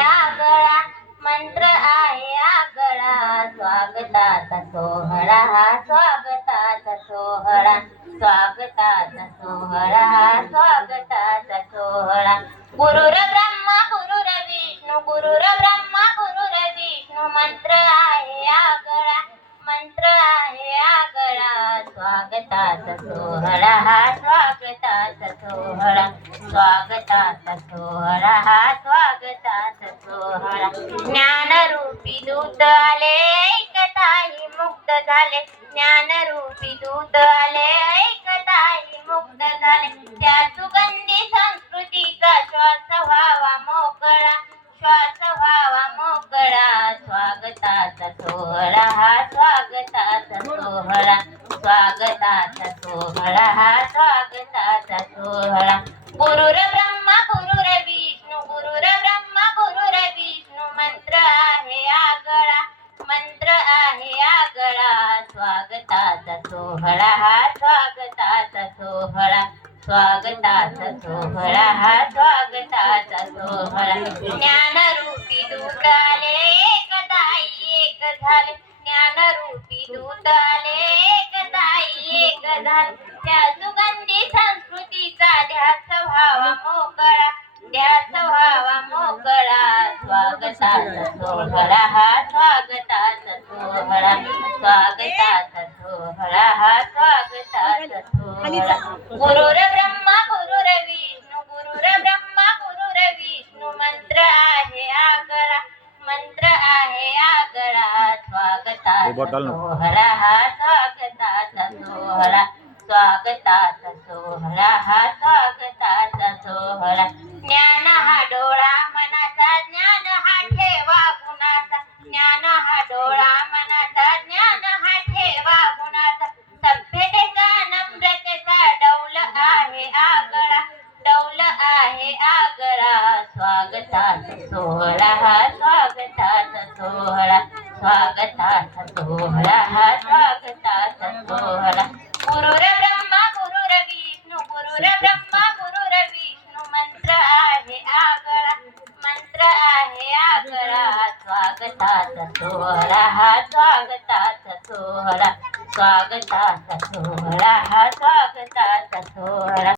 आगळा मंत्र आहे आगळा स्वागताचा सोहळा स्वागताचा सोहळा स्वागताचा सोहळा स्वागताचा सोहळा गुरुर ब्रह्मा गुरुर विष्णू गुरुर ब्रह्मा गुरुर विष्णू मंत्र आहे आगळा मंत्र आहे आगळा स्वागताचा सोहळा स्वागताचा सोहळा स्वागताचा सोहळा स्वागताचा सोहळा ज्ञानरूपी दूत आले ऐकताही मुक्त झाले ज्ञानरूपी दूत आले ऐकताही मुक्त झाले त्या सुगंधी संस्कृतीचा श्वास व्हावा मोकळा श्वास व्हावा मोकळा स्वागताचा सोहळा स्वागताचा सोहळा स्वागताचा सोहळा स्वागताचा सोहळा गुरुर ब्रह्मा गुरुर विष्णू गुरुर ब्रह्मा गुरुर विष्णू मंत्र आहे आगळा मंत्र आहे आगळा स्वागताचा सोहळा स्वागताचा सोहळा स्वागताचा सोहळा स्वागताचा सोहळा ज्ञानरूपी दूत आले एकताई एक झाले ज्ञानरूपी दूत आले एकताई एक झाले त्या सुगंधी संस्कृतीचा ध्यास व्हावा मोकळा ध्यास व्हावा मोकळा स्वागताचा सोहळा स्वागताचा सोहळा स्वागताचा सोहळा स्वागताचा सोहळा गुरुर ब्रह्मा गुरुर विष्णू गुरुर ब्रह्मा गुरुर विष्णू मंत्र आहे आगळा मंत्र आहे आगळा स्वागताचा सोहळा स्वागताचा सोहळा स्वागताचा सोहळा स्वागताचा सोहळा ज्ञान हा डोळा मनाचा ज्ञान हा ठेवा गुणाचा ज्ञान हा डोळा मनाचा ज्ञान हा ठेवा गुणाचा सभ्यतेचा नम्रतेचा डौल आहे आगळा डौल आहे आगळा स्वागताचा सोहळा स्वागताचा सोहळा स्वागताचा सोहळा स्वागताचा सोहळा गुरुर ब्रह्मा गुरुर विष्णू गुरुर ब्रह्मा गुरुर विष्णू मंत्र आहे आगळा मंत्र आहे आगळा स्वागताचा सोहळा स्वागताचा सोहळा स्वागताचा सोहळा स्वागताचा सोहळा